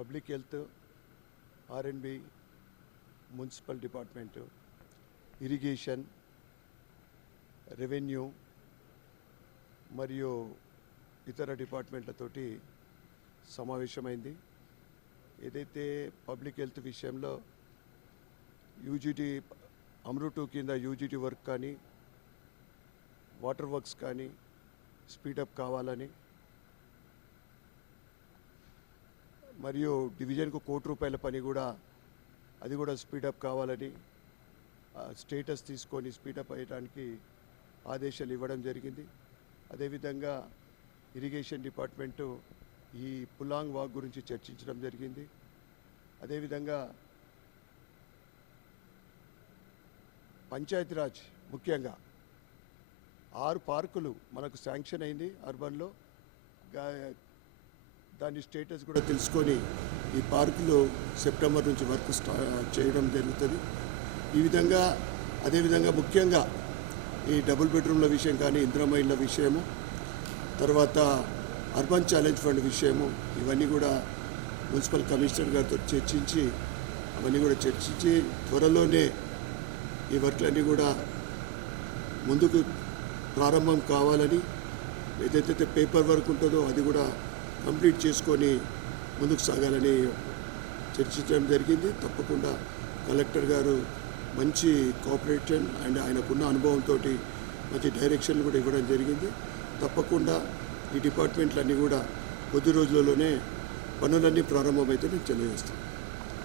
Public health, ఆర్ఎండ్బి, municipal department, irrigation, revenue మరియు ఇతర డిపార్ట్మెంట్లతోటి సమావేశమైంది. ఏదైతే పబ్లిక్ హెల్త్ విషయంలో యూజీటీ అమృత్ 2 కింద యూజీటీ వర్క్ కానీ వాటర్ వర్క్స్ కానీ స్పీడప్ కావాలని, మరియు డివిజన్కు ₹1 పని కూడా అది కూడా స్పీడప్ కావాలని స్టేటస్ తీసుకొని స్పీడప్ అయ్యడానికి ఆదేశాలు ఇవ్వడం జరిగింది. అదేవిధంగా ఇరిగేషన్ డిపార్ట్మెంటు ఈ పులాంగ్ వాక్ గురించి చర్చించడం జరిగింది. అదేవిధంగా పంచాయతీరాజ్ ముఖ్యంగా 6 పార్కులు మనకు శాంక్షన్ అయింది అర్బన్లో. దాని స్టేటస్ కూడా తెలుసుకొని ఈ పార్కులు సెప్టెంబర్ నుంచి వర్క్ చేయడం జరుగుతుంది. ఈ విధంగా అదేవిధంగా ముఖ్యంగా ఈ డబుల్ బెడ్రూమ్ల విషయం కానీ, ఇందిరమ్మ ఇళ్ళ విషయము, తర్వాత అర్బన్ ఛాలెంజ్ ఫండ్ విషయము, ఇవన్నీ కూడా మున్సిపల్ కమిషనర్ గారితో చర్చించి త్వరలోనే ఈ వర్క్లన్నీ కూడా ముందుకు ప్రారంభం కావాలని, ఏదైతే పేపర్ వర్క్ ఉంటుందో అది కూడా కంప్లీట్ చేసుకొని ముందుకు సాగాలని చర్చించడం జరిగింది. తప్పకుండా కలెక్టర్ గారు మంచి కోఆపరేషన్ అండ్ ఆయనకున్న అనుభవంతో మంచి డైరెక్షన్లు కూడా ఇవ్వడం జరిగింది. తప్పకుండా ఈ డిపార్ట్మెంట్లన్నీ కూడా కొద్ది రోజులలోనే పనులన్నీ ప్రారంభమైతే నేను తెలియజేస్తాను.